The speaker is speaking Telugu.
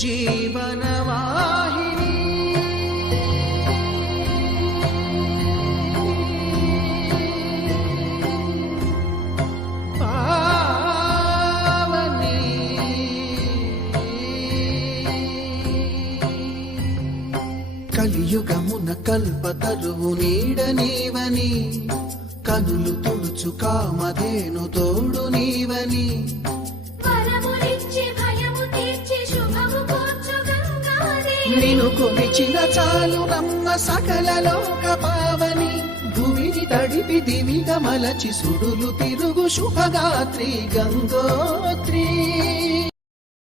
జీవనవాహిని పావని కలియుగమున కల్పతరువు నీడ నీవని కనులు తుడుచు కామధేను తోడు నీవని నిన్ను కొలిచిన చాలు నమ్మ సకల లోక పావని భూమిని తడిపి దివిగా మలచి సుడులు తిరుగు శుభగాత్రి గంగోత్రి